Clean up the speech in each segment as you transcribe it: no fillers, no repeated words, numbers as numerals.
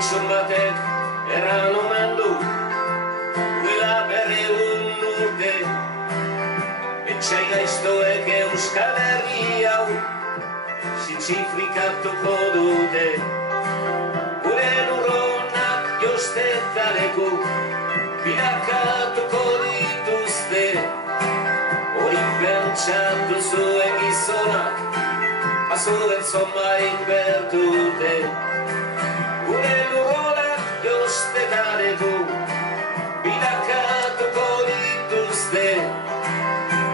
entzun batek erran omen du, duela 200 urte, etxai gaiztoek Euskal Herri hau zintzifrikatuko dute. Gure lurronak joztetaleku bilakatuko dituzte, hori pentsatu zuen gizonak, bazuen zonbait bertute. Gure lurronak joztetaleku bilakatuko dituzte,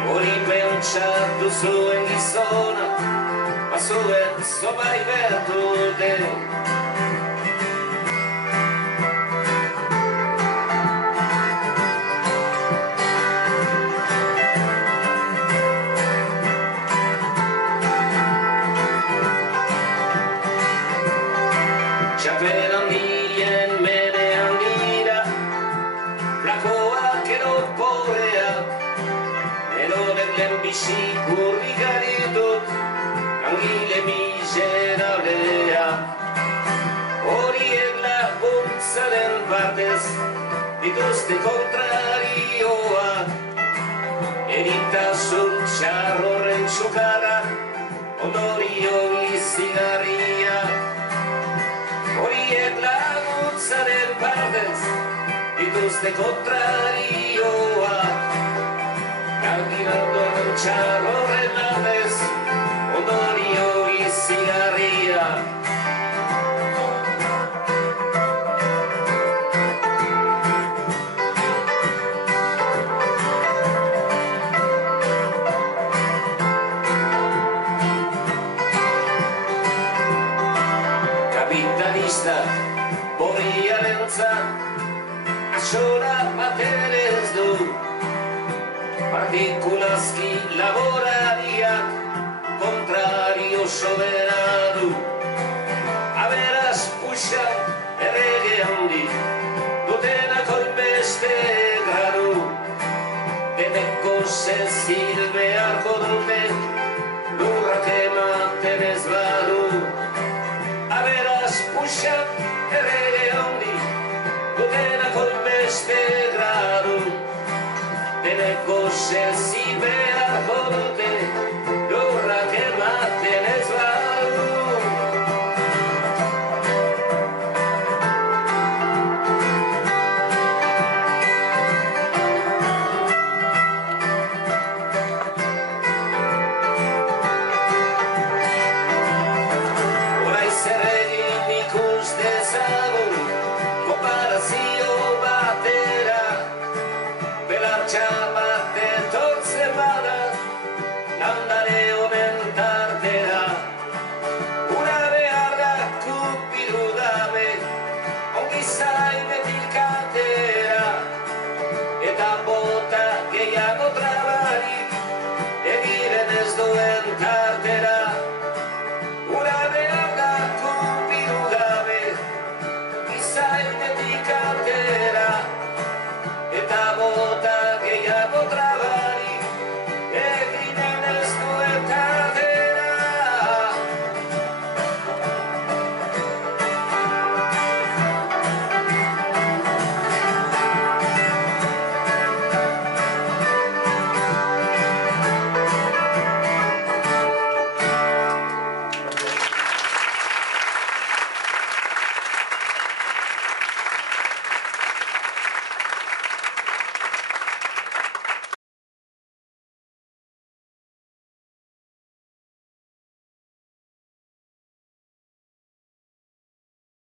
hori pentsatu zuen gizonak, bazuen zonbait bertute. Txapel handien menean dira, flakoak edo pobreak, neronek lehenbizi kurrik ditut, langile miserableak. Horiek laguntzaren partez dituzte kontrarioak, eritasun txarrorren sukarrak, ondorio izigarriak. Horiek laguntzaren partez dituzte kontrarioak, galginardoren txarrorren partez ondorio izigarriak. Kapitalista borriarentzat axora baten ez du, partikulazki laborariak kontrario sobera du. Aberaz puxak errege handi dutenak oinbeste gradu, deneko zezil beharko dute lurrak ematen ez badu. Aberaz puxak errege handi dutenak oinbeste gradu, deneko zezil beharko dute lurrak ematen ez badu. Orai zer egin ikus dezagun konparazio batera, belartxa bat etortzen bada landare honen tartera. Ura behar da kupidu gabe ongi zainetik atera, eta bota gehiago trabarik egiren ez duen tartera.